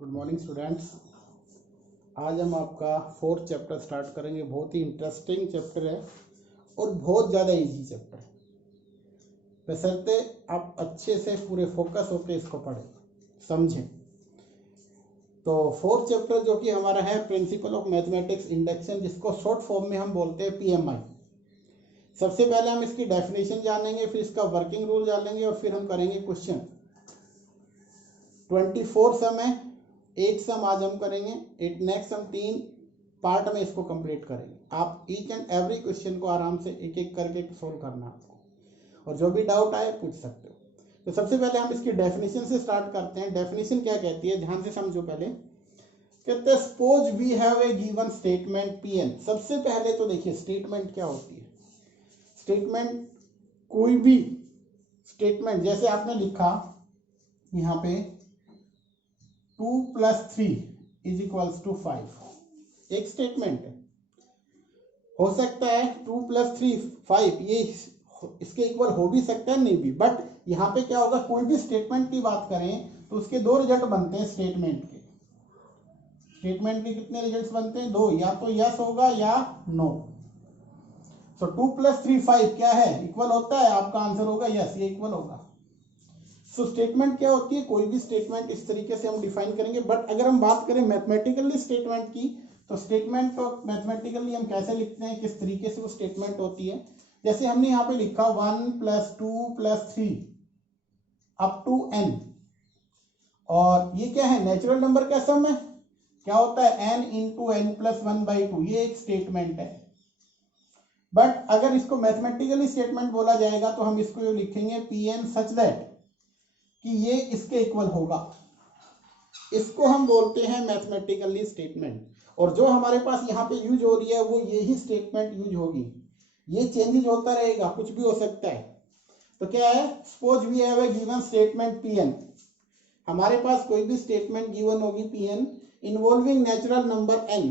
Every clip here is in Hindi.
Good morning students. आज हम आपका फोर्थ चैप्टर स्टार्ट करेंगे। बहुत ही इंटरेस्टिंग चैप्टर है और बहुत ज़्यादा इजी चैप्टर है, बशर्ते आप अच्छे से पूरे फोकस होकर इसको पढ़ें, समझें। तो फोर्थ चैप्टर जो कि हमारा है प्रिंसिपल ऑफ मैथमेटिक्स इंडक्शन, जिसको शॉर्ट फॉर्म में हम बोलते हैं PMI। सबसे पहले हम इसकी डेफिनेशन जानेंगे, फिर इसका वर्किंग रूल जानेंगे और फिर हम करेंगे क्वेश्चन। 24 सम है, 8 सम आज हम करेंगे। नेक्स्ट हम 3 पार्ट में इसको कंप्लीट करेंगे। आप ईच एंड एवरी क्वेश्चन को आराम से एक एक करके सोल्व करना आपको, और जो भी डाउट आए पूछ सकते हो। तो सबसे पहले हम इसकी डेफिनेशन से स्टार्ट करते हैं। डेफिनेशन क्या कहती है, ध्यान से समझो। पहले कहते हैं suppose we have a given statement Pn। सबसे पहले तो देखिए स्टेटमेंट क्या होती है। स्टेटमेंट कोई भी स्टेटमेंट, जैसे आपने लिखा यहाँ पे 2 + 3 = 5, एक स्टेटमेंट है। हो सकता है 2 + 3 5 ये इसके इक्वल हो भी सकता है, नहीं भी। बट यहाँ पे क्या होगा, कोई भी स्टेटमेंट की बात करें तो उसके 2 रिजल्ट बनते हैं स्टेटमेंट के। स्टेटमेंट के कितने रिजल्ट्स बनते हैं? 2, या तो यस होगा या नो। सो 2 + 3 5 क्या है, इक्वल होता है। आपका आंसर होगा यस, ये इक्वल होगा। सो स्टेटमेंट क्या होती है, कोई भी स्टेटमेंट इस तरीके से हम डिफाइन करेंगे। बट अगर हम बात करें मैथमेटिकली स्टेटमेंट की, तो स्टेटमेंट को मैथमेटिकली हम कैसे लिखते हैं, किस तरीके से वो स्टेटमेंट होती है। जैसे हमने यहाँ पे लिखा 1 + 2 + 3 अप टू n, और ये क्या है, नेचुरल नंबर का सम है। क्या होता है, n × n + 1/2, ये एक स्टेटमेंट है। बट अगर इसको मैथमेटिकली स्टेटमेंट बोला जाएगा तो हम इसको लिखेंगे Pn सच दैट कि ये इसके इक्वल होगा। इसको हम बोलते हैं मैथमेटिकली स्टेटमेंट। और जो हमारे पास यहाँ पे यूज हो रही है वो यही स्टेटमेंट यूज होगी। ये चेंजेस होता रहेगा, कुछ भी हो सकता है। तो क्या है, suppose we have a given statement Pn। हमारे पास कोई भी स्टेटमेंट गिवन होगी Pn involving natural number n,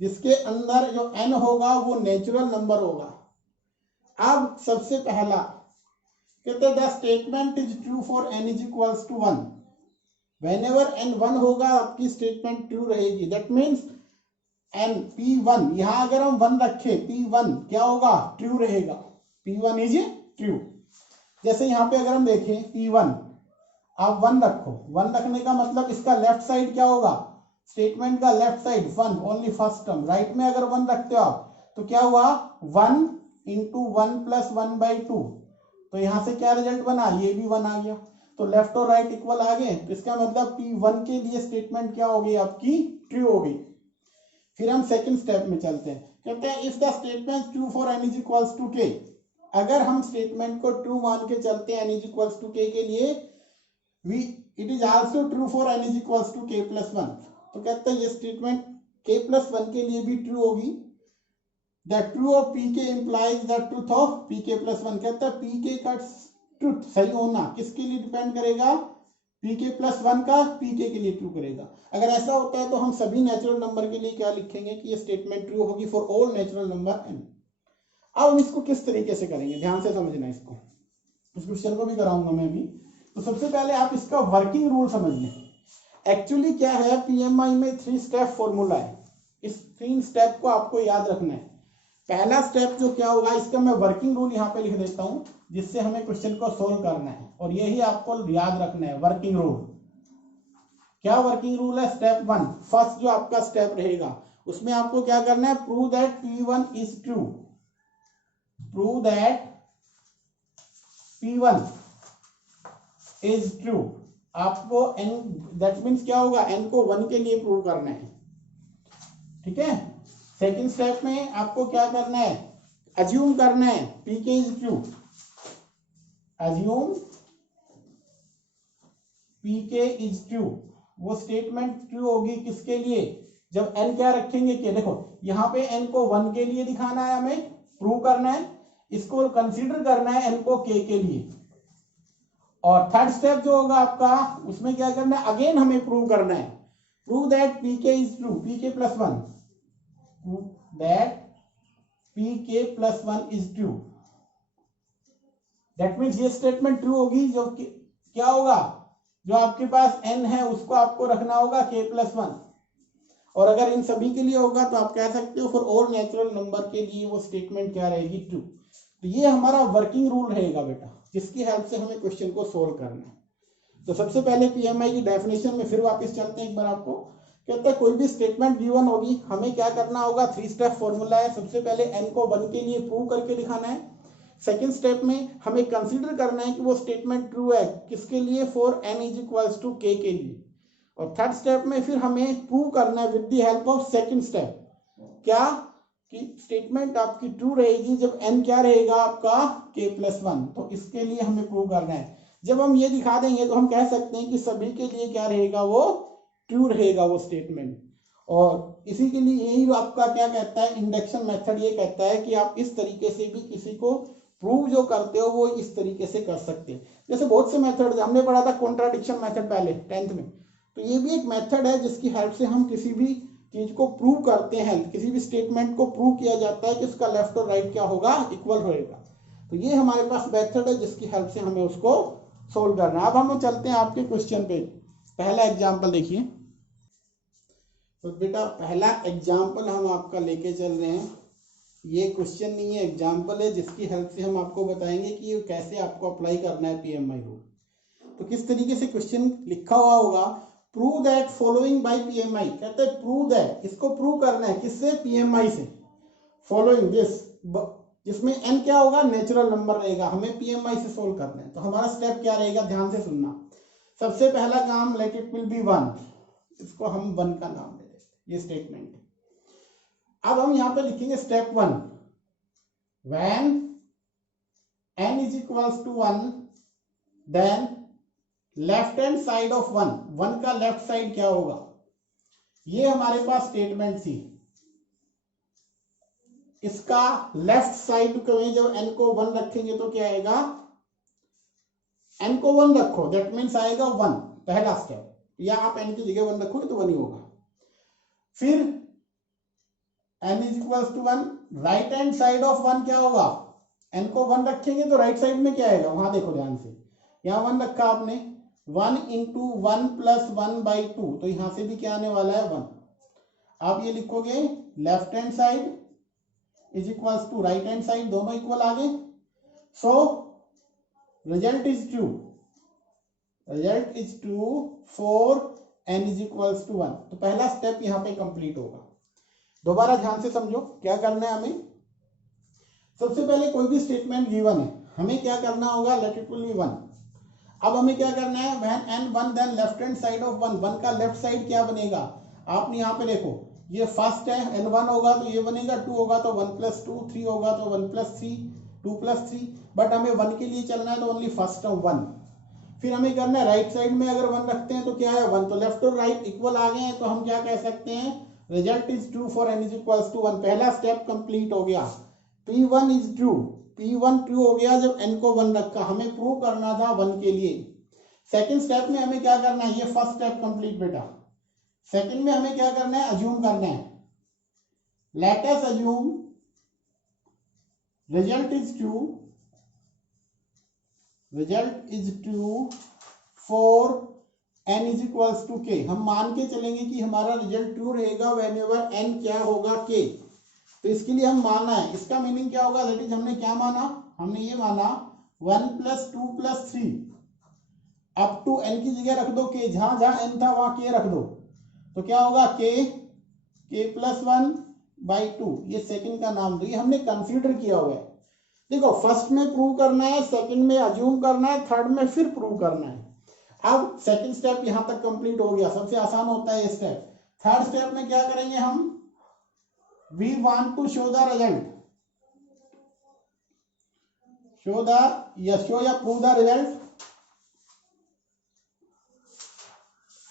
जिसके अंदर जो n होगा वो नेचुरल नंबर होगा। अब सबसे पहला कहते हैं the statement is true for n = 1। Whenever n 1 होगा आपकी स्टेटमेंट ट्रू रहेगी। दैट मीन्स n P1, यहां अगर हम 1 रखे, P1 क्या होगा, ट्रू रहेगा। P1 is true. जैसे यहाँ पे अगर हम देखें P1, आप 1 रखो। 1 रखने का मतलब इसका लेफ्ट साइड क्या होगा, स्टेटमेंट का left side 1, only first term. Right में अगर 1 रखते हो आप तो क्या हुआ, 1 × 1 + 1/2। तो यहां से क्या रिजल्ट बना, ये भी 1 आ गया। तो लेफ्ट और राइट इक्वल आ गए। तो इसका मतलब P1 के लिए स्टेटमेंट क्या हो गई आपकी, ट्रू हो गई। फिर हम सेकंड स्टेप में चलते हैं। कहते हैं if the statement true for n = k। अगर हम स्टेटमेंट को ट्रू मान के चलते हैं n = k के लिए, it is also true for n = k + 1। तो कहते हैं ये स्टेटमेंट k + 1 के लिए भी ट्रू होगी। The true of Pk implies the truth of Pk + 1। कहता है Pk का ट्रूथ सही होना किसके लिए डिपेंड करेगा, Pk + 1 का Pk के लिए ट्रू करेगा। अगर ऐसा होता है तो हम सभी नेचुरल नंबर के लिए क्या लिखेंगे कि ये स्टेटमेंट ट्रू होगी for all natural number n। अब हम इसको किस तरीके से करेंगे, ध्यान से समझना इसको। इस क्वेश्चन को भी कराऊंगा मैं भी। तो सबसे पहले आप इसका वर्किंग रूल समझ लें। एक्चुअली क्या है, PMI में 3 स्टेप फॉर्मूला है। इस 3 स्टेप को आपको याद रखना है। पहला स्टेप जो क्या होगा, इसका मैं वर्किंग रूल यहाँ पे लिख देता हूं, जिससे हमें क्वेश्चन को सोल्व करना है। और यही आपको याद रखना है, वर्किंग रूल। क्या वर्किंग रूल है, स्टेप 1, फर्स्ट जो आपका स्टेप रहेगा उसमें आपको क्या करना है, prove that P1 is true. Prove that P1 is true. आपको n, दैट मीन्स क्या होगा, n को 1 के लिए प्रूव करना है। ठीक है। सेकंड स्टेप में आपको क्या करना है, अज्यूम करना है Pk is true. Assume Pk is true. वो स्टेटमेंट ट्रू होगी किसके लिए, जब n क्या रखेंगे कि, देखो यहां पे n को 1 के लिए दिखाना है, हमें प्रूव करना है। इसको कंसीडर करना है n को k के लिए। और थर्ड स्टेप जो होगा आपका, उसमें क्या करना है, अगेन हमें प्रूव करना है। Prove that Pk is true, Pk + 1। that Pk + 1 is true। That means ये स्टेटमेंट ट्रू होगी। जो क्या होगा, जो आपके पास n है उसको आपको रखना होगा k+1, और अगर इन सभी के लिए होगा तो आप कह सकते हो फॉर ऑल नेचुरल नंबर के लिए वो स्टेटमेंट क्या रहेगी, ट्रू। तो ये हमारा वर्किंग रूल रहेगा बेटा, जिसकी हेल्प से हमें क्वेश्चन को सोल्व करना है। तो सबसे पहले पीएमआई की डेफिनेशन में फिर वापस चलते हैं एक बार। आपको कहता है कोई भी स्टेटमेंट गिवन होगी, हमें क्या करना होगा, 3 स्टेप फॉर्मूला है। सबसे पहले n को 1 के लिए प्रूव करके दिखाना है। सेकेंड स्टेप में हमें कंसीडर करना है कि वो स्टेटमेंट ट्रू है, किसके लिए, for n is equals to k के लिए। और थर्ड स्टेप में फिर हमें प्रूव करना है with the help of second step, क्या कि स्टेटमेंट आपकी ट्रू रहेगी जब n क्या रहेगा आपका k+1। तो इसके लिए हमें प्रूव करना है। जब हम ये दिखा देंगे तो हम कह सकते हैं कि सभी के लिए क्या रहेगा, वो ट्रू रहेगा वो स्टेटमेंट। और इसी के लिए यही आपका क्या कहता है, इंडक्शन मेथड ये कहता है कि आप इस तरीके से भी किसी को प्रूव जो करते हो वो इस तरीके से कर सकते हैं। जैसे बहुत से मेथड हमने पढ़ा था, कॉन्ट्राडिक्शन मेथड पहले 10th में, तो ये भी एक मेथड है जिसकी हेल्प से हम किसी भी चीज को प्रूव करते हैं। किसी भी स्टेटमेंट को प्रूव किया जाता है कि उसका लेफ्ट और राइट क्या होगा, इक्वल होएगा। तो ये हमारे पास मेथड है जिसकी हेल्प से हमें उसको सोल्व करना है। अब हम चलते हैं आपके क्वेश्चन पे। पहला एग्जाम्पल देखिए। तो बेटा पहला एग्जाम्पल हम आपका लेके चल रहे हैं। ये क्वेश्चन नहीं है, एग्जाम्पल है, जिसकी हेल्प से हम आपको बताएंगे कि कैसे आपको अप्लाई करना है पीएमआई रूल। तो किस तरीके से क्वेश्चन लिखा हुआ होगा, prove that following bye PMI. कहते हैं प्रूव दैट, इसको प्रूव करना है किससे, पीएमआई से। फॉलोइंग दिस, जिसमें n क्या होगा, नेचुरल नंबर रहेगा, हमें पीएमआई से सोल्व करना है। तो हमारा स्टेप क्या रहेगा, ध्यान से सुनना। सबसे पहला काम, लेट इट विल बी 1, इसको हम 1 का नाम दे देते हैं, ये स्टेटमेंट। अब हम यहां पे लिखेंगे step 1, when n is equals to 1 then left hand side of 1 का लेफ्ट साइड क्या होगा। ये हमारे पास स्टेटमेंट थी, इसका लेफ्ट साइड में जब n को 1 रखेंगे तो क्या आएगा, n को 1 रखो दैट मीन्स आएगा 1, पहला स्टेप, या आप n की जगह 1 रखोगे तो 1 ही होगा। फिर n is equals to 1, right hand side of 1 क्या होगा, n को 1 रखेंगे तो राइट साइड में क्या आएगा, वहां देखो ध्यान से, यहां 1 रखा आपने, 1 इंटू 1 प्लस 1/2, तो यहां से भी क्या आने वाला है 1। आप ये लिखोगे left hand side is equals to right hand side, दोनों इक्वल आ गए। So result is true, result is true for n is equals to 1। तो पहला स्टेप यहां पे कंप्लीट होगा। दोबारा ध्यान से समझो क्या करना है हमें। सबसे पहले कोई भी स्टेटमेंट गिवन है, हमें क्या करना होगा, लेट इट विल बी 1। अब हमें क्या करना है, when n 1 then left hand side of 1 का लेफ्ट साइड क्या बनेगा, आपने यहाँ पे देखो, ये फर्स्ट है, n 1 होगा तो ये बनेगा, 2 होगा तो 1 + 2, 3 होगा तो 1 + 3, 2 + 3, बट हमें 1 के लिए चलना है तो ओनली फर्स्ट टर्म 1। फिर हमें करना है राइट साइड में अगर 1 रखते हैं तो क्या है 1, तो लेफ्ट और राइट इक्वल आ गए हैं, तो हम क्या कह सकते हैं, result is true for n is equals to 1। पहला स्टेप कंप्लीट हो गया, P1 is true, P1 true हो गया जब n को 1 रखा, हमें प्रूव करना था 1 के लिए। सेकंड स्टेप में हमें क्या करना है, ये फर्स्ट स्टेप कंप्लीट बेटा। सेकंड में हमें क्या करना है, अज्यूम करना है, let us assume result is true, result is true for n is equals to k। हम मान के चलेंगे कि हमारा रिजल्ट ट्रू रहेगा व्हेनेवर n क्या होगा, k। तो इसके लिए हम माना है, इसका मीनिंग क्या होगा, दैट इज हमने क्या माना, हमने ये माना 1 + 2 + 3 अप टू n की जगह रख दो k, जहां जहां n था वहां k रख दो, तो क्या होगा k + 1/2, ये सेकंड का नाम दो। ये हमने कंसीडर किया हुआ है। देखो फर्स्ट में प्रूव करना है, सेकंड में अज्यूम करना है, थर्ड में फिर प्रूव करना है। अब सेकंड स्टेप यहां तक कंप्लीट हो गया, सबसे आसान होता है ये स्टेप। थर्ड स्टेप में क्या करेंगे हम, we want to show the result, show या prove the result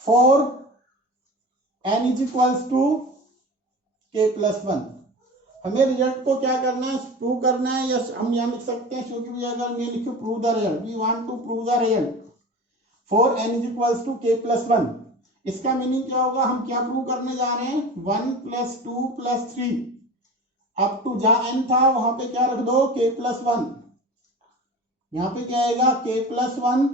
for n is equals to k+1। हमें रिजल्ट को क्या करना है, प्रूव करना है, या हम यहां लिख सकते हैं शो की बजाय अगर मैं लिखूं prove the result, we want to prove the result for n is equals to k+1। इसका मीनिंग क्या होगा, हम क्या प्रूव करने जा रहे हैं, 1 + 2 + 3 अप टू जहां n था वहां पे क्या रख दो, k+1। यहां पे क्या आएगा, k+1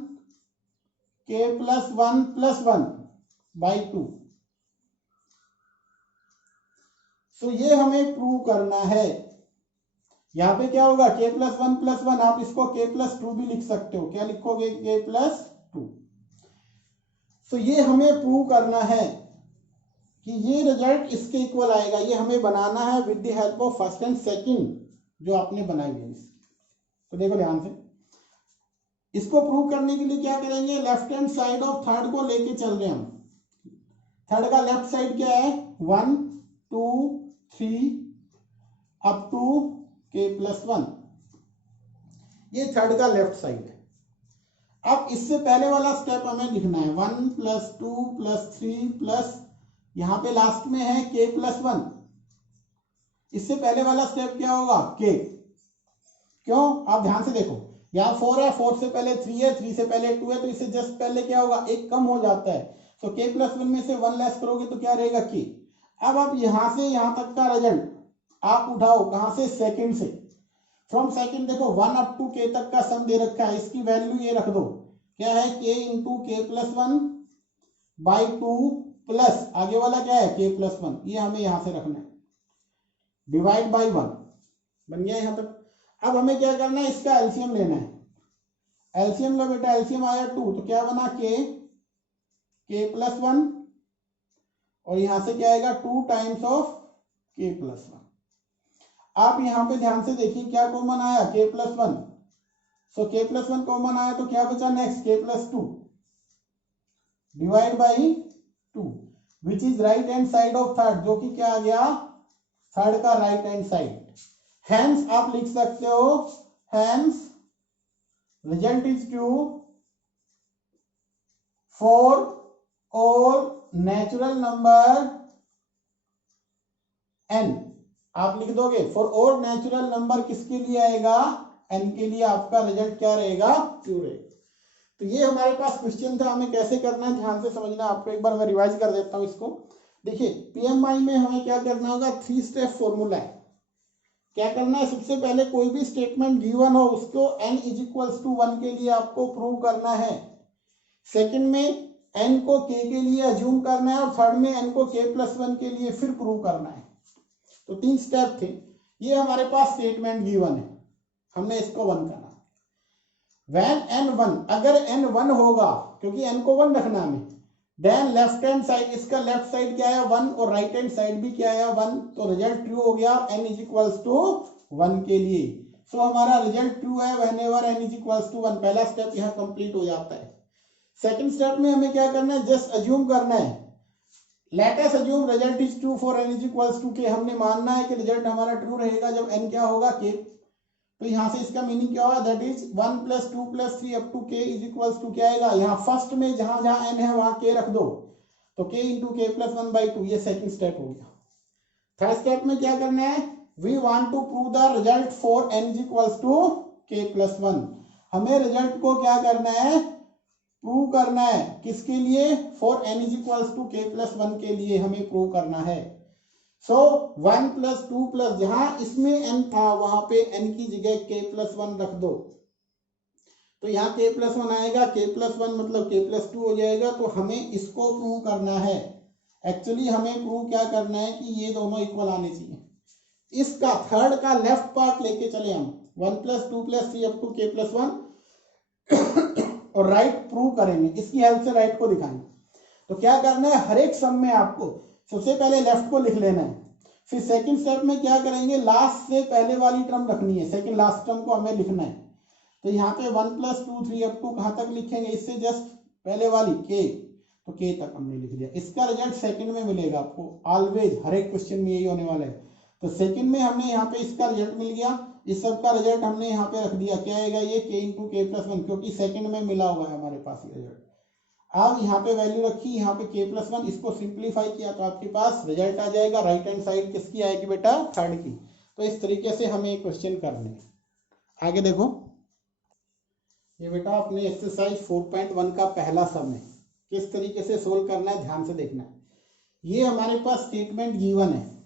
k+1+1/2। सो ये हमें प्रूव करना है। यहां पे क्या होगा, k+1+1, आप इसको k+2 भी लिख सकते हो। क्या लिखोगे, k+2। सो ये हमें प्रूव करना है कि ये रिजल्ट इसके इक्वल आएगा। ये हमें बनाना है with the help of first and second जो आपने बनाई है। तो देखो ध्यान से, इसको प्रूव करने के लिए क्या करेंगे, left hand side of third को लेके चल रहे हैं हम। थर्ड का लेफ्ट साइड क्या है, 1 2 3 अप टू k+1। ये थर्ड का लेफ्ट साइड है। अब इससे पहले वाला स्टेप हमें लिखना है 1 + 2 + 3 प्लस यहां पे लास्ट में है k+1। इससे पहले वाला स्टेप क्या होगा, k। क्यों, आप ध्यान से देखो, यहाँ 4 है, 4 से पहले 3 है, 3 से पहले 2 है, तो इससे जस्ट पहले क्या होगा, एक कम हो जाता है। तो k+1 में से 1 लेस करोगे तो क्या रहेगा, k। अब आप यहां से यहां तक का रिजल्ट आप उठाओ, कहां से, सेकंड से। फ्रॉम सेकंड देखो 1 अप टू k तक का सम दे रखा है, इसकी वैल्यू ये रख दो, क्या है, k × k+1/2 प्लस आगे वाला क्या है, k+1। ये हमें यहां से रखना है, डिवाइड बाई 1। बन गया यहां तक। अब हमें क्या करना है, इसका एलसीएम लेना है। एलसीएम लो बेटा, एलसीएम आया 2, तो क्या बना, k+1 और यहां से क्या आएगा, 2 टाइम्स ऑफ k+1। आप यहां पे ध्यान से देखिए क्या कॉमन आया, k+1। सो k+1 कॉमन आया तो क्या बचा next, k+2 divide by 2 which is right hand side of third, जो कि क्या आ गया, थर्ड का राइट हैंड साइड। हैंस आप लिख सकते हो, hence result is true for all natural number n। आप लिख दोगे फॉर ऑल नेचुरल नंबर, किसके लिए आएगा, n के लिए आपका रिजल्ट क्या रहेगा, ट्रू रहेगा। तो ये हमारे पास क्वेश्चन था, हमें कैसे करना है ध्यान से समझना। आपको एक बार मैं रिवाइज कर देता हूं इसको। देखिए पीएमआई में हमें क्या करना होगा, 3 स्टेप फॉर्मूला है। क्या करना है, सबसे पहले कोई भी स्टेटमेंट गिवन हो उसको n = 1 के लिए आपको प्रूव करना है। सेकंड में n को k के लिए अज्यूम करना है, और थर्ड में n को k+1 के लिए फिर प्रूव करना है। तो 3 स्टेप थे। ये हमारे पास स्टेटमेंट गिवन है, हमने इसको 1 करना। When n 1, अगर n 1 होगा, क्योंकि n को 1 रखना हमें, देन लेफ्ट हैंड साइड, इसका लेफ्ट साइड क्या है 1 और राइट हैंड साइड भी क्या है 1, तो रिजल्ट ट्रू हो गया n = 1 के लिए। सो हमारा रिजल्ट ट्रू है व्हेनेवर n = 1। पहला स्टेप यहाँ कंप्लीट हो जाता है। सेकंड स्टेप में हमें क्या करना है, जस्ट अज्यूम करना है। Let us assume result is true for n = k। हमने मानना है कि रिजल्ट हमारा ट्रू रहेगा जब n क्या होगा, k। तो यहां से इसका मीनिंग क्या होगा, that is 1 + 2 + 3 up to k = क्या आएगा, यहाँ फर्स्ट में जहां जहां n है वहां k रख दो, तो k × k+1/2। ये सेकंड स्टेप हो गया। थर्ड स्टेप में क्या करना है, we want to prove the result for n = k+1। हमें रिजल्ट को क्या करना है, प्रूव करना है, किसके लिए, फॉर n = k+1 के लिए हमें प्रूव करना है। सो 1 + 2 + जहां इसमें n था वहां पे n की जगह k+1 रख दो, तो यहाँ k+1 आएगा, k+1 मतलब k+2 हो जाएगा। तो हमें इसको प्रूव करना है। एक्चुअली हमें प्रूव क्या करना है कि ये दोनों इक्वल आने चाहिए। इसका थर्ड का लेफ्ट पार्ट लेके चले हम, 1 + 2 + 3 अप टू k+1 और राइट प्रूव करेंगे, इसकी हेल्प से राइट को दिखाएंगे। तो क्या करना है, हर एक सम में आपको सबसे पहले लेफ्ट को लिख लेना है, फिर सेकंड स्टेप में क्या करेंगे, लास्ट से पहले वाली टर्म रखनी है, सेकंड लास्ट टर्म को हमें लिखना है। तो यहाँ पे 1 + 2 3 अप टू कहां तक लिखेंगे, इससे जस्ट पहले वाली k, तो k तक हमने लिख दिया। इसका रिजल्ट सेकंड में मिलेगा आपको, ऑलवेज हर एक क्वेश्चन में यही होने वाला है। तो सेकंड में हमने यहाँ पे इसका रिजल्ट मिल गया, इस सब का रिजल्ट हमने यहाँ पे रख दिया, क्या आएगा ये k × k+1, क्योंकि सेकंड में मिला हुआ है हमारे पास ये रिजल्ट। अब यहाँ पे वैल्यू रखी, यहाँ पे k+1, इसको सिंप्लीफाई किया तो आपके पास रिजल्ट आ जाएगा। राइट हैंड साइड किसकी आएगी बेटा, थर्ड की। तो इस तरीके से हमें क्वेश्चन करने हैं। आगे देखो, ये बेटा अपने एक्सरसाइज 4.1 का पहला सम है। किस तरीके से सोल्व करना है ध्यान से देखना है। ये हमारे पास स्टेटमेंट गिवन है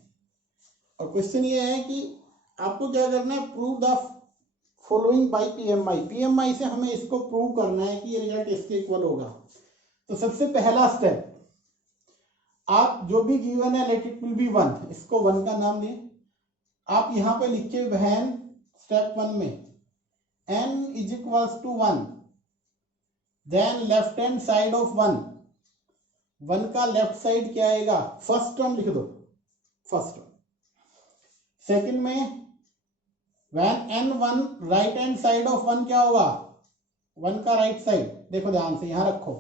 और क्वेश्चन ये है कि आपको क्या करना है, prove the following bye PMI. PMI से हमें इसको प्रूव करना है कि ये रिजल्ट इसके इक्वल होगा। तो सबसे पहला स्टेप, आप जो भी गिवन है लेट इट विल बी 1, इसको 1 का नाम दें। आप यहां पे लिखिए व्हेन स्टेप 1 में n is equals to 1, then left hand side of 1 का लेफ्ट साइड क्या आएगा, फर्स्ट टर्म लिख दो, फर्स्ट टर्म। सेकंड में when n1 right hand side of 1 क्या होगा, 1 का राइट साइड, देखो ध्यान से यहां रखो,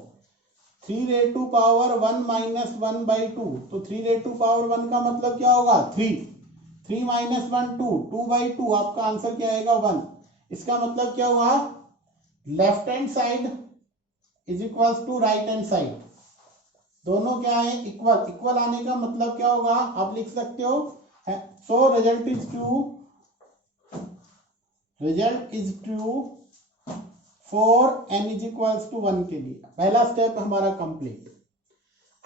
3 रेज़ टू पावर 1 माइनस 1/2, तो 3 रेज़ टू पावर 1 का मतलब क्या होगा 3 माइनस 1 2, 2/2, आपका आंसर क्या आएगा 1। इसका मतलब क्या हुआ, left hand side is equals to right hand side, दोनों क्या है इक्वल। इक्वल आने का मतलब क्या होगा, आप लिख सकते हो, so result is true for n is equals to 1 के लिए। पहला स्टेप हमारा कंप्लीट।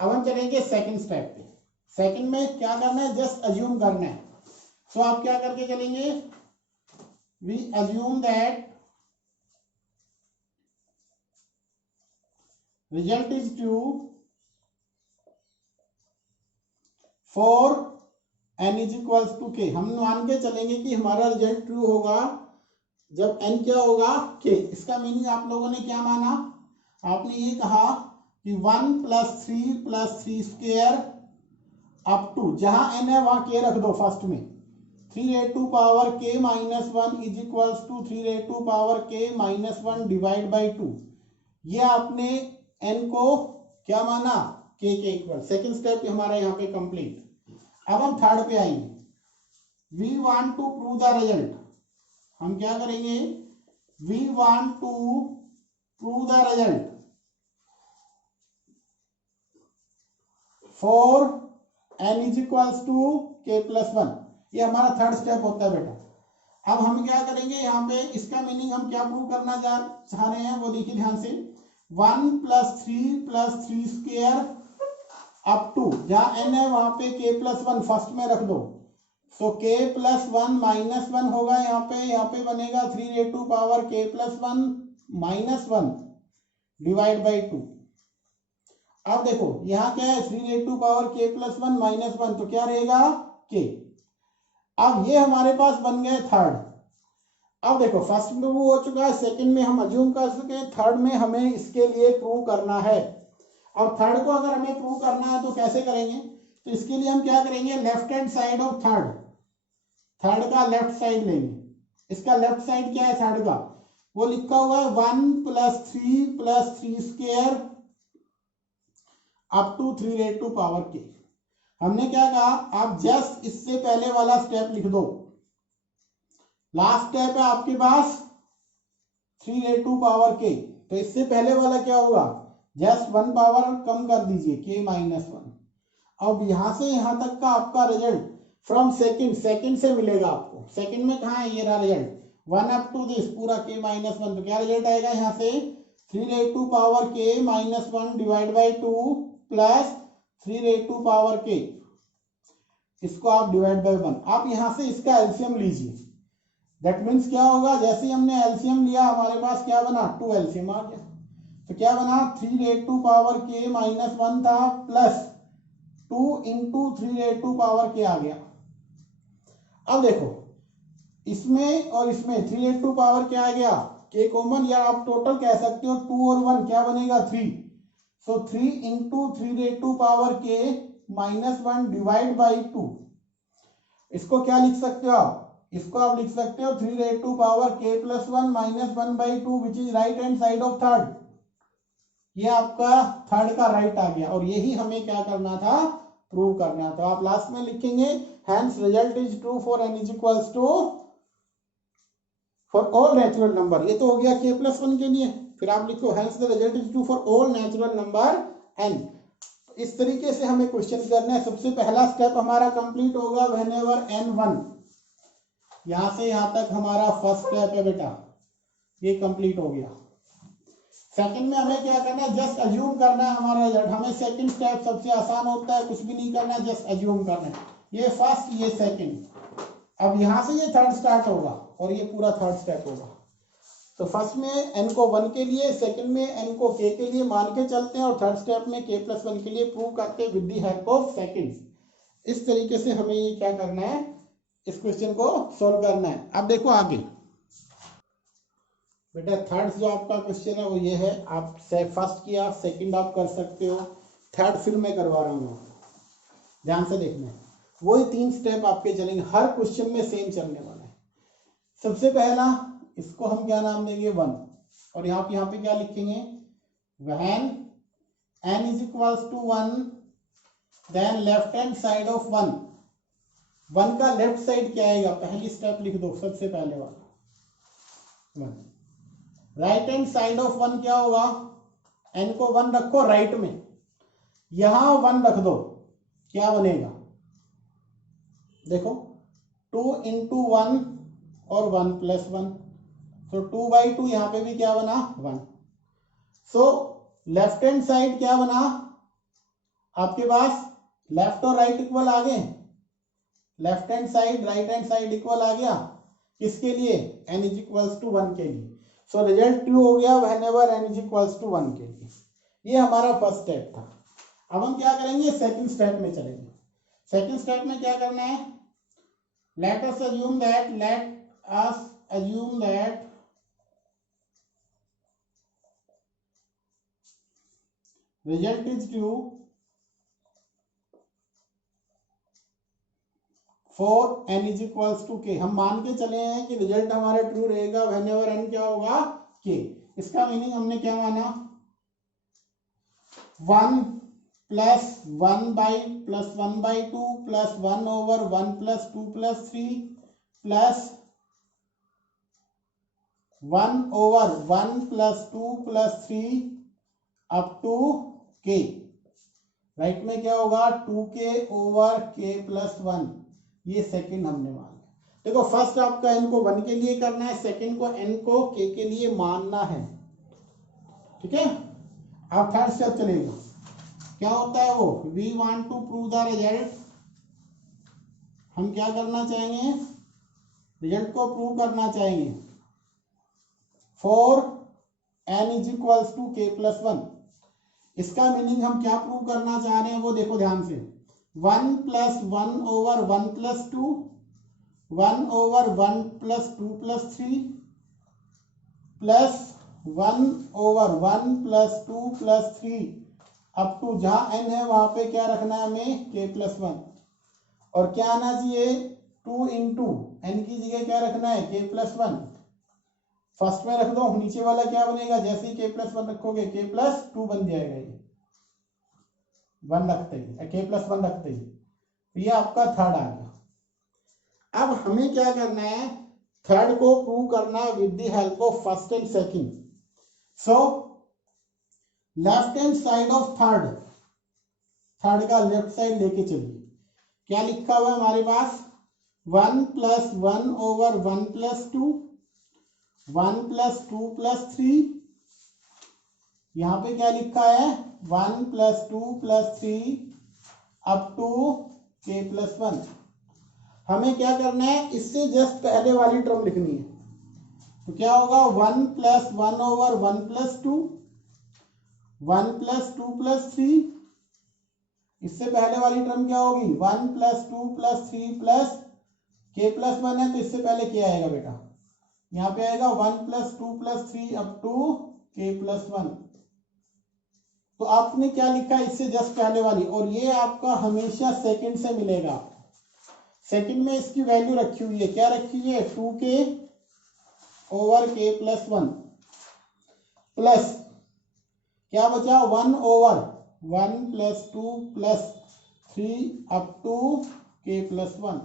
अब हम चलेंगे सेकंड स्टेप पे। सेकंड में क्या करना है, जस्ट अज्यूम करना है। सो आप क्या करके चलेंगे, we assume that result is true for n is equals to k। हम मान के चलेंगे कि हमारा रिजल्ट ट्रू होगा जब n क्या होगा k। इसका मीनिंग आप लोगों ने क्या माना, आपने ये कहा कि 1 + 3 + 3 स्क्वायर अप टू, जहां n है वहां k रख दो फर्स्ट में, 3 raise to power k minus 1 is equals to 3 raise to power k minus 1 divide by 2। ये आपने n को क्या माना, k के इक्वल। सेकंड स्टेप हमारा यहाँ पे कंप्लीट। अब हम थर्ड पे आएंगे, we want to prove the result. हम क्या करेंगे, we want to prove the result for n is equals to k + 1। ये हमारा थर्ड स्टेप होता है बेटा। अब हम क्या करेंगे यहाँ पे, इसका मीनिंग हम क्या प्रूव करना चाह रहे हैं वो देखिए ध्यान से, 1 + 3 + 3 स्क्वायर अप टू, जहां n है वहां पे k + 1 फर्स्ट में रख दो, सो k + 1 माइनस 1 होगा यहाँ पे बनेगा 3 raise to power k + 1 minus 1 divide by 2। अब देखो यहाँ क्या है, 3 raise to power k + 1 minus 1, तो क्या रहेगा k। अब ये हमारे पास बन गए थर्ड। अब देखो फर्स्ट में प्रूव हो चुका है, सेकंड में हम अज्यूम कर चुके हैं, थर्ड में हमें इसके लिए प्रूव करना है। और थर्ड को अगर हमें प्रूव करना है तो कैसे करेंगे, तो इसके लिए हम क्या करेंगे, left hand side of third का लेफ्ट साइड लेंगे। इसका लेफ्ट साइड क्या है थर्ड का, वो लिखा हुआ है 1 + 3 + 3 square up to 3 raise to power k। हमने क्या कहा, आप जस्ट इससे पहले वाला स्टेप लिख दो। लास्ट स्टेप है आपके पास 3 रेज़ टू पावर k, तो इससे पहले वाला क्या होगा, जस्ट 1 पावर कम कर दीजिए k माइनस 1। अब यहां से यहां तक का आपका रिजल्ट फ्रॉम सेकंड से मिलेगा आपको। सेकंड में कहा है, ये रहा रिजल्ट 1 अप टू दिस पूरा k माइनस 1, तो क्या रिजल्ट आएगा यहाँ से 3 raise to power k minus 1 divide by 2 plus 3 raise to power k, इसको आप डिवाइड बाई 1। आप यहां से इसका एलसीएम लीजिए, दैट मीन्स क्या होगा, जैसे ही हमने एलसीएम लिया हमारे पास क्या बना, 2 एलसीएम आ गया। तो क्या बना, 3 raise to power k minus 1 था plus 2 × 3 raise to power k आ गया। अब देखो इसमें और इसमें 3 रेज़ टू पावर क्या आ गया, k कॉमन, या आप टोटल कह सकते हो 2 और 1 क्या बनेगा 3, so 3 × 3 raise to power k minus 1 divide by 2। इसको क्या लिख सकते हो आप, इसको आप लिख सकते हो 3 raise to power k + 1 minus 1/2 which is right hand side of third. ये आपका थर्ड का राइट आ गया, और यही हमें क्या करना था, प्रूव करना। तो आप लास्ट में लिखेंगे hence result is true for n is equals to for all natural number. ये तो हो गया k + 1 के लिए। फिर आप लिखो hence the result is true for all natural number n। इस तरीके से हमें क्वेश्चन करना है। सबसे पहला स्टेप हमारा कंप्लीट होगा व्हेनेवर n 1, यहां से यहां तक हमारा फर्स्ट स्टेप है बेटा, ये कंप्लीट हो गया। सेकंड में हमें क्या करना है, जस्ट अज्यूम करना है हमारा रिजल्ट। हमें सेकंड स्टेप सबसे आसान होता है, कुछ भी नहीं करना है, जस्ट अज्यूम करना है। ये फर्स्ट, ये सेकंड, अब यहां से ये थर्ड स्टार्ट होगा और ये पूरा थर्ड स्टेप होगा। तो फर्स्ट में n को 1 के लिए, सेकंड में n को k के लिए मान के चलते हैं, और थर्ड स्टेप में k+1 के लिए प्रूव करते हैं with the help of seconds. इस तरीके से हमें ये क्या करना है, इस क्वेश्चन को सॉल्व करना है। अब देखो आगे बेटा, थर्ड जो आपका क्वेश्चन है वो ये है, आप फर्स्ट किया, सेकंड आप कर सकते हो, थर्ड फिर मैं करवा रहा हूँ, ध्यान से देखना है। वही 3 स्टेप आपके चलेंगे, हर क्वेश्चन में सेम चलने वाला है। सबसे पहला इसको हम क्या नाम देंगे 1, और यहाँ पे क्या लिखेंगे, when n is equals to 1 then left hand side of 1, 1 का लेफ्ट साइड क्या आएगा, पहली स्टेप लिख दो, सबसे पहले वाला 1। राइट हैंड साइड ऑफ 1 क्या होगा, n को 1 रखो राइट में, यहां 1 रख दो, क्या बनेगा देखो, 2 into 1 और 1 + 1, तो 2/2 यहाँ पे भी क्या बना 1। सो लेफ्ट हैंड साइड क्या बना आपके पास, लेफ्ट और राइट इक्वल आ गए, left hand side right hand side equal आ गया, किसके लिए, n इज इक्वल्स टू 1 के लिए। सो रिजल्ट ट्रू हो गया whenever n is equals to 1 के लिए। ये हमारा फर्स्ट स्टेप था। अब हम क्या करेंगे, सेकंड स्टेप में चलेंगे। सेकंड स्टेप में क्या करना है, let us assume that result is true for n is equals to k। हम मान के चले हैं कि रिजल्ट हमारा ट्रू रहेगा whenever n क्या होगा k। इसका मीनिंग हमने क्या माना, 1 + 1/+1/2 + 1/1 + 2 + 3 + 1/1 + 2 + 3 अप टू k। राइट में क्या होगा, 2k/k+1। ये सेकंड हमने मान लिया। देखो फर्स्ट आपका n को 1 के लिए करना है, सेकंड को n को k के लिए मानना है, ठीक है। अब थर्ड स्टेप चलेगा, क्या होता है वो, we want to prove the result. हम क्या करना चाहेंगे, रिजल्ट को प्रूव करना चाहेंगे for n is equals to k+1। इसका मीनिंग हम क्या प्रूव करना चाह रहे हैं वो देखो ध्यान से, 1 + 1/1 + 2, 1/1 + 2 + 3 + 1/1 + 2 + 3 अप टू जहां n है वहां पे क्या रखना है हमें, k+1। और क्या आना चाहिए, 2 into n की जगह क्या रखना है, k+1। फर्स्ट में रख दो, नीचे वाला क्या बनेगा, जैसे ही k+1 रखोगे k+2 बन जाएगा, ये 1 रखते ही k+1 रखते ही ये आपका थर्ड आ गया। अब हमें क्या करना है, थर्ड को प्रूव करना with the help of first and second. So left hand side of third, third का लेफ्ट साइड लेके चलिए, क्या लिखा हुआ है हमारे पास, 1 + 1/1 + 2, 1 + 2 + 3, यहां पे क्या लिखा है, 1 + 2 + 3 अप टू k+1। हमें क्या करना है, इससे जस्ट पहले वाली टर्म लिखनी है, तो क्या होगा, 1 + 1/1 + 2, 1 + 2 + 3, इससे पहले वाली टर्म क्या होगी, 1 + 2 + 3 + k+1 है, तो इससे पहले क्या आएगा बेटा, यहाँ पे आएगा 1 + 2 + 3 अप टू k+1। तो आपने क्या लिखा इससे जस्ट पहले वाली, और ये आपका हमेशा सेकंड से मिलेगा। सेकंड में इसकी वैल्यू रखी हुई है, क्या रखी हुई है, 2k/k+1 प्लस क्या बचा, 1/1 + 2 + 3 अप टू k+1।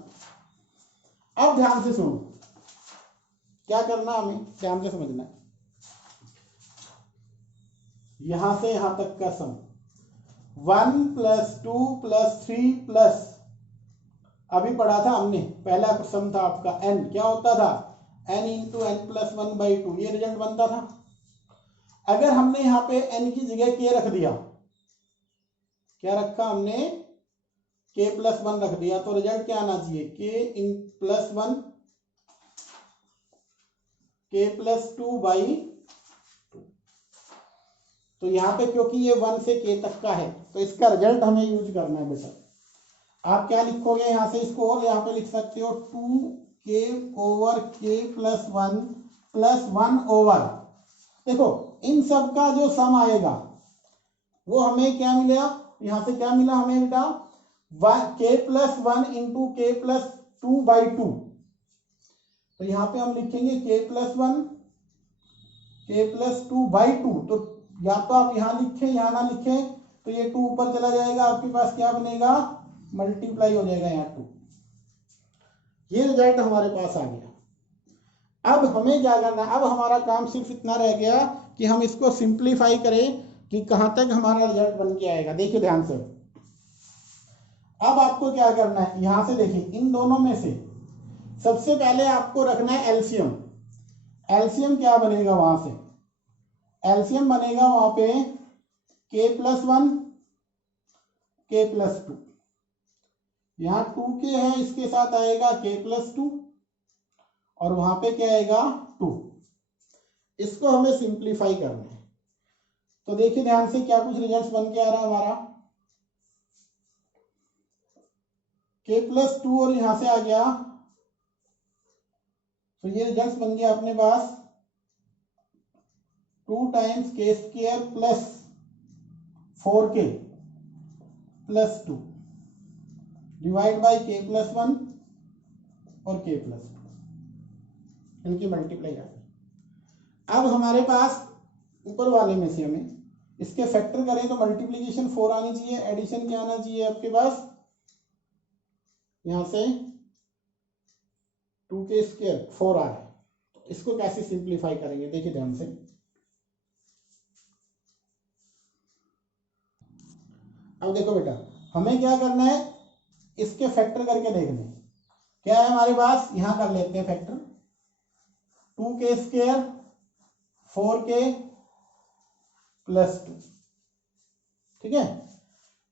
अब ध्यान से सुनो, क्या करना हमें, ध्यान से समझना है, यहां से यहां तक का सम 1 + 2 + 3 प्लस, अभी पढ़ा था हमने, पहला सम था आपका n, क्या होता था, n × n + 1/2, ये रिजल्ट बनता था। अगर हमने यहां पे n की जगह k रख दिया, क्या रखा हमने, k+1 रख दिया, तो रिजल्ट क्या आना चाहिए, k + 1, k+2/2। तो यहाँ पे क्योंकि ये 1 से k तक का है तो इसका रिजल्ट हमें यूज करना है बेटा। आप क्या लिखोगे यहाँ से इसको, और यहाँ पे लिख सकते हो 2k/k+1 +1 ओवर, देखो इन सब का जो सम आएगा वो हमें क्या मिलेगा, यहाँ से क्या मिला हमें बेटा, k+1 इंटू k+2/2। तो यहाँ पे हम लिखेंगे k+1 k+2/2। तो या तो आप यहाँ लिखें या ना लिखें, तो ये 2 ऊपर चला जाएगा, आपके पास क्या बनेगा, मल्टीप्लाई हो जाएगा यहाँ 2। ये रिजल्ट हमारे पास आ गया। अब हमें क्या करना है, अब हमारा काम सिर्फ इतना रह गया कि हम इसको सिंप्लीफाई करें कि कहां तक हमारा रिजल्ट बन के आएगा। देखिए ध्यान से, अब आपको क्या करना है, यहां से देखिए इन दोनों में से सबसे पहले आपको रखना है एलसीएम। एलसीएम क्या बनेगा, वहां से एलसीएम बनेगा वहां पे k+1 k+2। यहाँ 2k है, इसके साथ आएगा k+2 और वहां पे क्या आएगा 2। इसको हमें सिंप्लीफाई करना है। तो देखिए ध्यान से क्या कुछ रिजल्ट्स बन के आ रहा है हमारा, k+2 और यहां से आ गया, तो ये रिजल्ट्स बन गया अपने पास 2 times k² plus 4k plus 2 divide by k+1 और k+2, इनकी मल्टीप्लाई आ गई। अब हमारे पास ऊपर वाले में से हमें इसके फैक्टर करें तो मल्टीप्लीकेशन 4 आनी चाहिए, एडिशन क्या आना चाहिए आपके पास, यहां से 2k² 4 आ रहा है। तो इसको कैसे सिंप्लीफाई करेंगे, देखिए ध्यान से। अब देखो बेटा, हमें क्या करना है, इसके फैक्टर करके देखने क्या है हमारे पास, यहां कर लेते हैं फैक्टर 2k² 4k प्लस 2, ठीक है।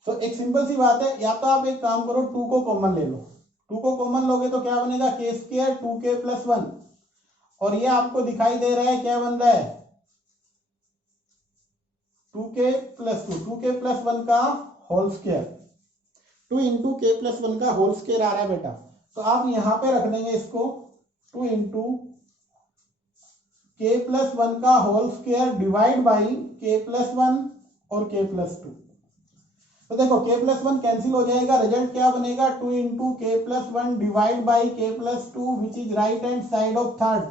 तो एक सिंपल सी बात है, या तो आप एक काम करो 2 को कॉमन ले लो, 2 को कॉमन लोगे तो क्या बनेगा k² 2k प्लस 1, और ये आपको दिखाई दे रहा है क्या बन रहा है 2k प्लस 2, 2k प्लस 1 का whole square, 2 into k plus 1 का होल स्क्वायर आ रहा है बेटा। तो आप यहां पे रख देंगे इसको 2 इंटू k प्लस 1 का whole square divide by k plus 1 और k प्लस 2। तो देखो k प्लस 1 कैंसिल हो जाएगा, रिजल्ट क्या बनेगा 2 into k plus 1 divide by k plus 2 which is right hand side of third,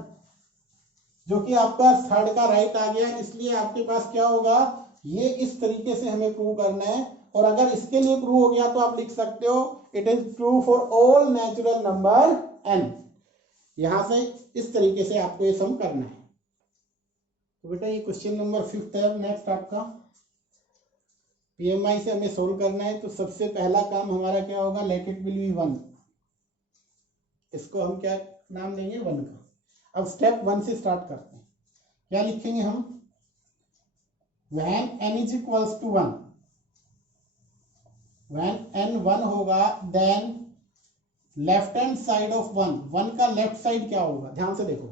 जो कि आपका थर्ड का राइट आ गया। इसलिए आपके पास क्या होगा, ये इस तरीके से हमें प्रूव करना है। और अगर इसके लिए प्रूव हो गया तो आप लिख सकते हो it is true for all natural number n। यहां से इस तरीके से आपको ये सम करना है। तो बेटा ये क्वेश्चन नंबर 5 है। नेक्स्ट आपका पीएमआई से हमें सोल्व करना है। तो सबसे पहला काम हमारा क्या होगा, लेट इट विल बी 1, इसको हम क्या नाम देंगे 1 का। अब स्टेप 1 से स्टार्ट करते हैं। क्या लिखेंगे हम, when n is equals to 1, when n 1 होगा then left hand side of 1, 1 का लेफ्ट साइड क्या होगा, ध्यान से देखो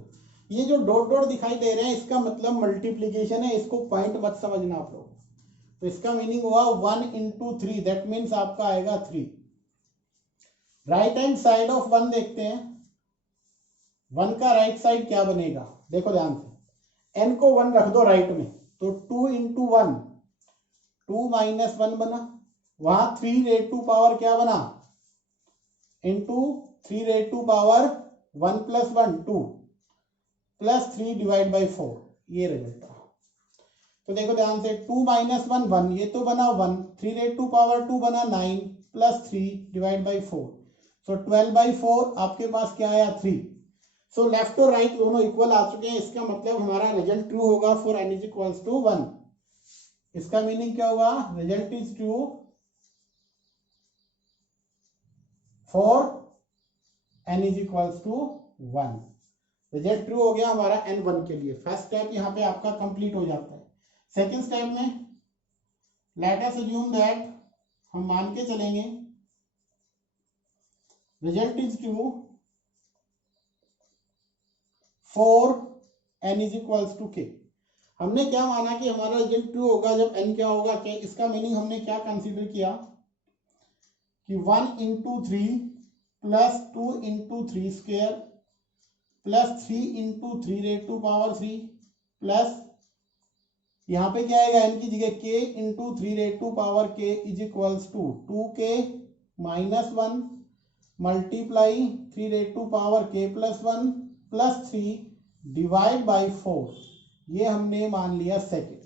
ये जो डॉट डॉट दिखाई दे रहे हैं इसका मतलब मल्टीप्लीकेशन है, इसको पॉइंट मत समझना आप लोग। तो इसका मीनिंग हुआ 1 इंटू 3, दैट मीन्स आपका आएगा 3। राइट हैंड साइड ऑफ 1 देखते हैं, 1 का राइट साइड क्या बनेगा, देखो ध्यान से, n को 1 रख दो राइट में, तो 2 इंटू 1 2 माइनस 1 बना, वहां 3 रेड टू पावर क्या बना into 3 raised to power 1 plus 1 2 plus 3 divide by 4, ये रिजल्ट। तो देखो ध्यान से 2 माइनस 1 1, ये तो बना 1, 3 रेड टू पावर 2 बना 9 प्लस 3 डिवाइड बाई 4, सो 12/4 आपके पास क्या आया 3। सो लेफ्ट और राइट दोनों इक्वल आ चुके हैं, इसका मतलब हमारा रिजल्ट ट्रू होगा for n is equals to 1। इसका मीनिंग क्या होगा, result is true for n is equals to 1। Result true हो गया हमारा n1 के लिए। फर्स्ट स्टेप यहाँ पे आपका कंप्लीट हो जाता है। सेकेंड स्टेप में लेट अस अज्यूम दैट, हम मान के चलेंगे result is true for n is equals to k. हमने क्या माना कि हमारा रिजल्ट ट्रू होगा जब n क्या होगा के। इसका मीनिंग हमने क्या कंसीडर किया कि 1 into 3 plus 2 into 3 square plus 3 into 3 rate to power 3 plus यहाँ पे क्या आएगा n की जगह k into 3 rate to power k is equals to 2k minus 1 multiply 3 rate to power k plus 1 plus 3 divide by 4। ये हमने मान लिया सेकेंड।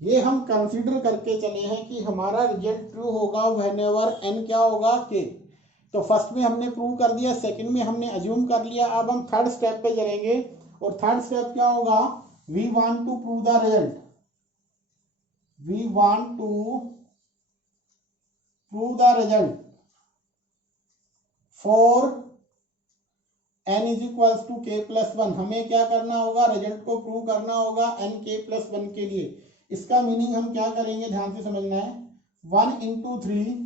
ये हम कंसीडर करके चले हैं कि हमारा रिजल्ट ट्रू होगा व्हेनेवर n क्या होगा k। तो फर्स्ट में हमने प्रूव कर दिया, सेकंड में हमने अज्यूम कर लिया। अब हम थर्ड स्टेप पे चलेंगे और थर्ड स्टेप क्या होगा, we want to prove the result. We want to prove the result for n is equals to k plus 1। हमें क्या करना होगा, रिजल्ट को प्रूव करना होगा n k प्लस 1 के लिए। इसका मीनिंग हम क्या करेंगे, ध्यान से समझना है। 1 into 3,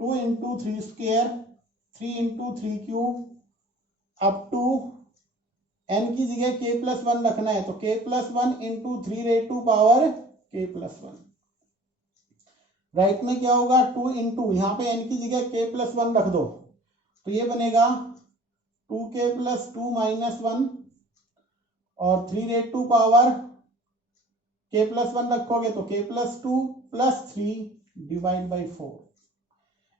2 into 3 square, 3 into 3 cube up to n की जगह k प्लस 1 रखना है, तो k plus 1 into 3 rate to power k plus 1। Right में क्या होगा, 2 इंटू यहाँ पे n की जगह k प्लस 1 रख दो, तो ये बनेगा 2k प्लस 2 माइनस 1 और 3 rate to power k plus 1 रखोगे तो k plus 2 plus 3 divide by 4।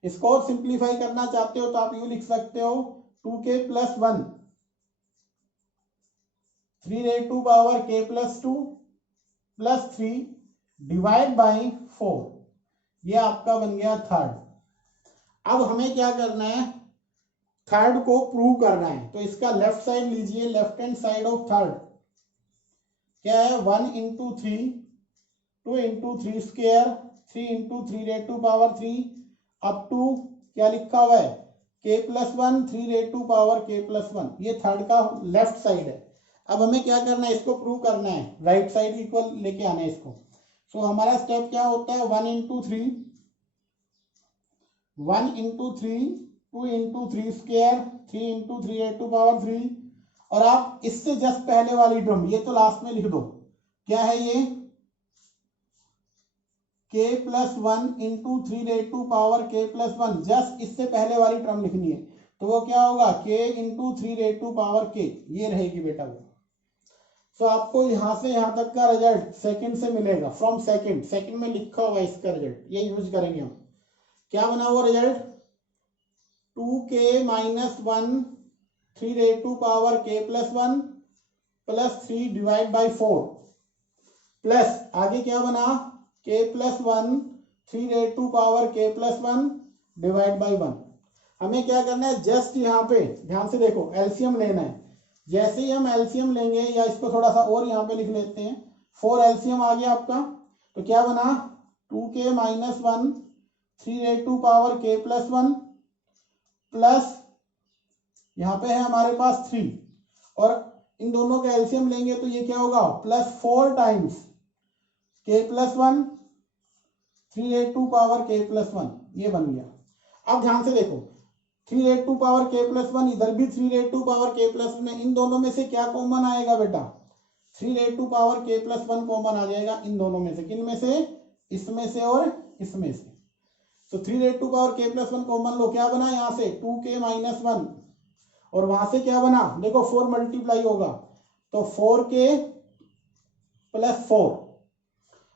इसको और सिंप्लीफाई करना चाहते हो तो आप यूं लिख सकते हो 2k plus 1 3 rate to power k plus 2 plus 3 divide by 4। ये आपका बन गया थर्ड। अब हमें क्या करना है, थर्ड को प्रूव करना है। तो इसका लेफ्ट साइड लीजिए, left hand side of third क्या है, 1 into 3, 2 into 3 square, 3 into 3 rate to power 3 up to क्या लिखा हुआ है k plus 1 3 rate to power k plus 1। ये थर्ड का लेफ्ट साइड है। अब हमें क्या करना है, इसको प्रूव करना है, राइट साइड इक्वल लेके आना है इसको। सो हमारा स्टेप क्या होता है, 1 into 3, 1 into 3, 2 into 3 square, 3 into 3 rate to power 3। और आप इससे जस्ट पहले वाली टर्म ये तो लास्ट में लिख दो, क्या है ये k plus 1 into 3 rate to power k plus 1। Just इससे पहले वाली टर्म लिखनी है, तो वो क्या होगा k into 3 rate to power k, ये रहेगी बेटा वो। तो आपको यहां से यहां तक का रिजल्ट सेकंड से मिलेगा, फ्रॉम सेकंड। सेकंड में लिखा हुआ है इसका रिजल्ट, ये यूज करेंगे हम। क्या बना हुआ result, 2k minus 1 3 rate to power k plus 1 plus 3 divide by 4 plus आगे क्या बना k plus 1 3 rate to power k plus 1 divide by 1। हमें क्या करना है, जस्ट यहाँ पे ध्यान से देखो एलसीएम लेना है। जैसे ही हम एलसीएम लेंगे, या इसको थोड़ा सा और यहाँ पे लिख लेते हैं, 4 एलसीएम आ गया आपका, तो क्या बना 2k minus 1 3 rate to power k plus 1 plus यहाँ पे है हमारे पास 3, और इन दोनों का एलसीएम लेंगे तो ये क्या होगा, plus 4 times k plus 1 3 rate to power k plus 1, ये बन गया। अब ध्यान से देखो, 3 rate to power k plus 1, इधर भी 3 rate to power k plus 1, इन दोनों में से क्या कॉमन आएगा बेटा, 3 rate to power k plus 1 common आ जाएगा इन दोनों में से। किन में से, इसमें से और इसमें से। तो 3 rate to power k plus 1 common लो, क्या बना यहाँ से 2k माइनस 1, और वहां से क्या बना देखो 4 मल्टीप्लाई होगा तो 4k प्लस 4,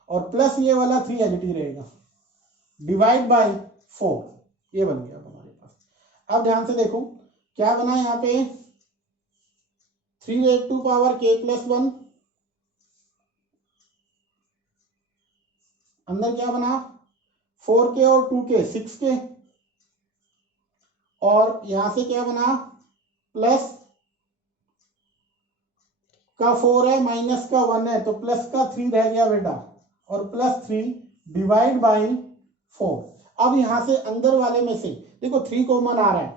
और प्लस ये वाला 3 एलटी रहेगा डिवाइड बाय 4, ये बन गया हमारे पास। अब ध्यान से देखो क्या बना यहाँ पे, 3 rate to power k plus 1, अंदर क्या बना 4k और 2k 6k, और यहां से क्या बना प्लस का 4 है माइनस का 1 है, तो प्लस का 3 रह गया बेटा, और प्लस 3 डिवाइड बाई 4। अब यहां से अंदर वाले में से देखो 3 कॉमन आ रहा है,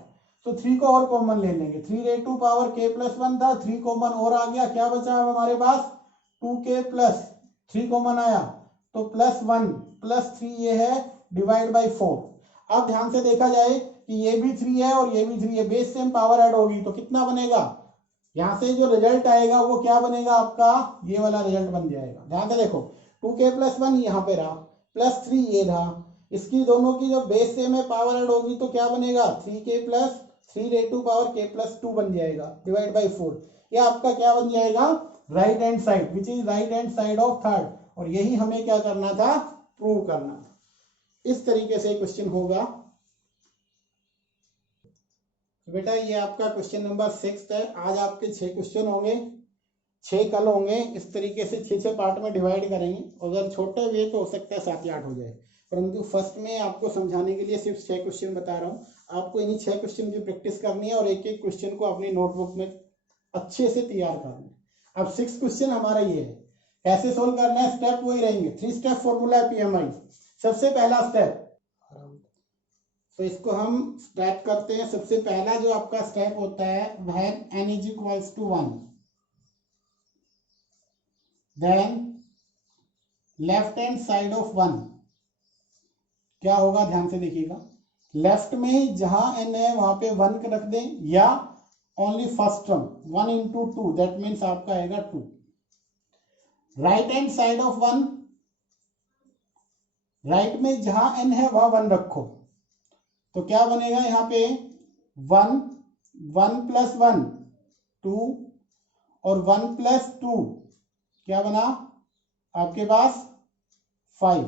तो 3 को और कॉमन ले लेंगे। 3 rate to power k plus 1 था, 3 कॉमन और आ गया, क्या बचा अब हमारे पास 2k प्लस 3 कॉमन आया, तो प्लस 1 प्लस 3 ये है डिवाइड बाई 4। अब ध्यान से देखा जाए कि ये भी 3 है और ये भी 3 है, बेस सेम पावर ऐड होगी तो कितना बनेगा यहाँ से जो रिजल्ट आएगा वो क्या बनेगा आपका, ये वाला रिजल्ट बन जाएगा। ध्यान से देखो 2k+1 यहाँ पे रहा, +3 ये रहा, इसकी दोनों की जब बेस सेम है पावर ऐड होगी तो क्या बनेगा 3k+3 बन जाएगा डिवाइड बाई 4। ये आपका क्या बन जाएगा right hand side, which is right hand side of third. और यही हमें क्या करना था, प्रूव करना था। इस तरीके से क्वेश्चन होगा। बेटा ये आपका क्वेश्चन नंबर 6 है। आज आपके 6 क्वेश्चन होंगे, 6 कल होंगे। इस तरीके से 6 पार्ट में डिवाइड करेंगे। अगर छोटे हुए तो हो सकता है 7 या 8 हो जाए, परंतु फर्स्ट में आपको समझाने के लिए सिर्फ 6 क्वेश्चन बता रहा हूँ। आपको इन्हीं 6 क्वेश्चन की प्रैक्टिस करनी है और एक एक क्वेश्चन को अपनी नोटबुक में अच्छे से तैयार करना है। अब 6 क्वेश्चन हमारा ये है, कैसे सोल्व करना है, स्टेप वही रहेंगे। 3 स्टेप फॉर्मूला है PMI। सबसे पहला स्टेप, तो इसको हम स्टेप करते हैं। सबसे पहला जो आपका स्टेप होता है when n = 1, then left hand side of 1 क्या होगा, ध्यान से देखिएगा। लेफ्ट में जहां n है वहां पे 1 रख दें, या only first term 1 × 2, that means आपका आएगा 2। Right hand side of 1, right में जहां n है वहां 1 रखो, तो क्या बनेगा यहाँ पे 1 + 1 2 और 1 + 2 क्या बना आपके पास 5।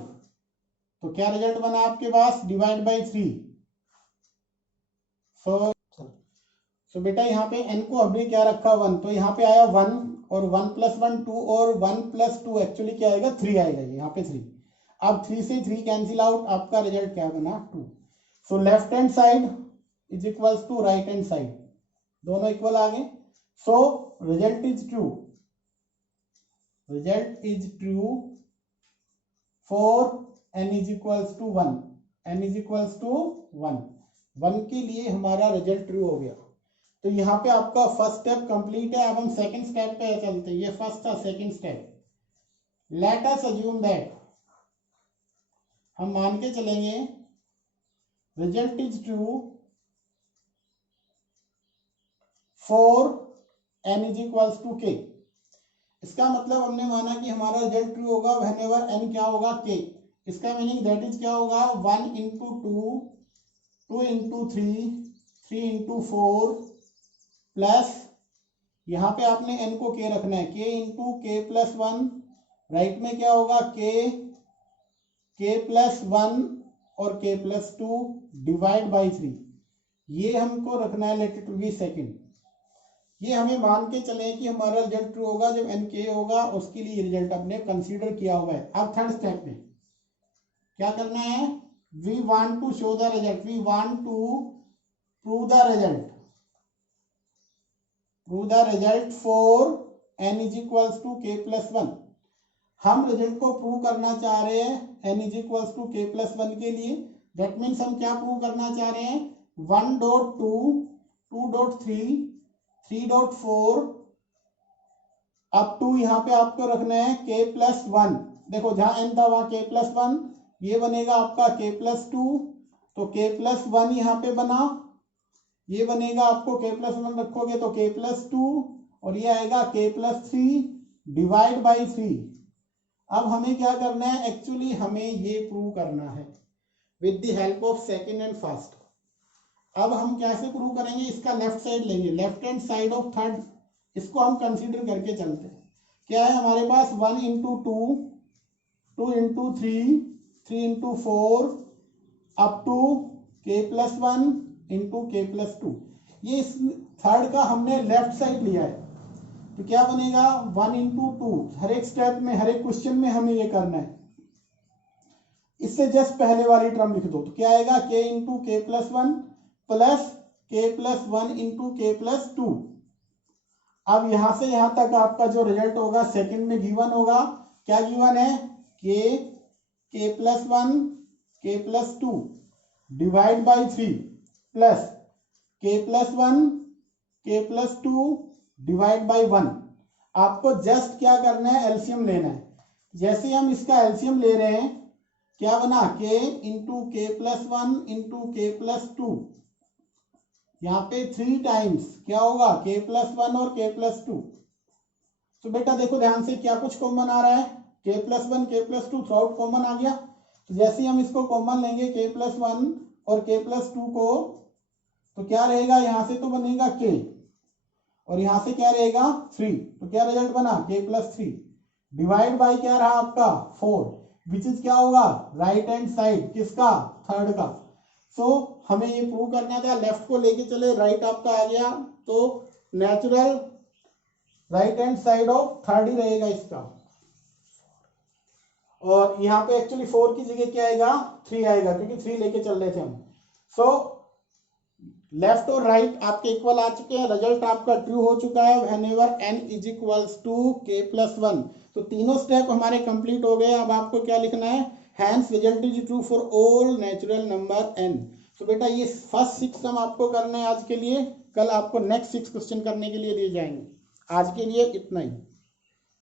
तो क्या रिजल्ट बना आपके पास, डिवाइड बाई 3। सो बेटा यहाँ पे n को हमने क्या रखा 1, तो यहाँ पे आया 1 और 1 + 1 2 और 1 + 2 एक्चुअली क्या आएगा 3 आएगा, यहाँ पे 3। अब 3 से 3 कैंसिल आउट, आपका रिजल्ट क्या बना 2। So left hand side is equals to right hand side, दोनों इक्वल आ गए। So result is true, result is true for n = 1, n = 1। 1 के लिए हमारा रिजल्ट ट्रू हो गया। तो यहाँ पे आपका फर्स्ट स्टेप कंप्लीट है। अब हम सेकंड स्टेप पे चलते हैं। ये फर्स्ट था, second step. Late us assume that, हम मान के चलेंगे result is true for n = k। इसका मतलब हमने माना कि हमारा रिजल्ट ट्रू होगा व्हेनेवर n क्या होगा k। इसका मीनिंग दैट इज क्या होगा 1 × 2, 2 × 3, 3 × 4 प्लस यहाँ पे आपने n को k रखना है, k × k+1। राइट में क्या होगा k+1 और k+2 डिवाइड बाई 3। ये हमको रखना है लेट इट बी सेकंड। ये हमें मान के चले कि हमारा रिजल्ट ट्रू होगा जब n k होगा, उसके लिए रिजल्ट हमने कंसीडर किया हुआ है। अब थर्ड स्टेप में क्या करना है, we want to show the result, we want to prove the result, prove the result for n = k+1। हम रिजल्ट को प्रूव करना चाह रहे हैं n = k+1 के लिए। दैट मीन्स हम क्या प्रूव करना चाह रहे हैं 1.2, 2.3, 3.4 अप टू यहाँ पे आपको रखना है k+1। देखो जहां n था वहां k+1, ये बनेगा आपका k+2, तो k+1 यहाँ पे बना, ये बनेगा आपको k+1 रखोगे तो k+2 और ये आएगा k+3 डिवाइड बाई 3। अब हमें क्या करना है, एक्चुअली हमें ये प्रूव करना है with the help of second and first. अब हम कैसे प्रूव करेंगे, इसका लेफ्ट साइड लेंगे, left hand side of third, इसको हम कंसीडर करके चलते हैं। क्या है हमारे पास 1 × 2, 2 × 3, 3 × 4 अप टू k+1 × k+2। ये इस थर्ड का हमने लेफ्ट साइड लिया है, तो क्या बनेगा 1 × 2। हर एक स्टेप में, हर एक क्वेश्चन में हमें ये करना है। इससे जस्ट पहले वाली टर्म लिख दो, तो क्या आएगा k × k+1 plus k+1 × k+2। अब यहां से यहां तक आपका जो रिजल्ट होगा सेकंड में गिवन होगा। क्या गिवन है k+1 k+2 divide by 3 plus k+1 k+2 divide by 1। आपको जस्ट क्या करना है, एलसीएम लेना है। जैसे हम इसका एलसीएम ले रहे हैं, क्या बना k × k+1 × k+2 यहाँ पे 3 टाइम्स क्या होगा, k+1 और k+2। तो बेटा देखो ध्यान से, क्या कुछ कॉमन आ रहा है, k+1 k+2 through out common आ गया। तो जैसे ही हम इसको कॉमन लेंगे k+1 और k+2 को, तो क्या रहेगा, यहां से तो बनेगा k और यहां से क्या रहेगा 3। तो क्या रिजल्ट बना, k+3 डिवाइड बाय क्या रहा आपका 4, विच इज क्या होगा राइट हैंड साइड किसका, थर्ड का। सो हमें ये प्रूव करना था, लेफ्ट को लेके चले राइट आपका आ गया, तो natural right hand side of third ही रहेगा इसका। और यहाँ पे एक्चुअली 4 की जगह क्या आएगा, 3 आएगा, क्योंकि 3 लेके चल रहे थे हम। सो लेफ्ट और राइट आपके इक्वल आ चुके हैं, रिजल्ट आपका ट्रू हो चुका है whenever n is equals to k+1। तो तीनों स्टेप हमारे कंप्लीट हो गए। अब आपको क्या लिखना है, hence result is true for all natural number n। तो बेटा ये फर्स्ट 6 सम आपको करने हैं आज के लिए, कल आपको नेक्स्ट 6 क्वेश्चन करने के लिए दिए जाएंगे। आज के लिए इतना ही।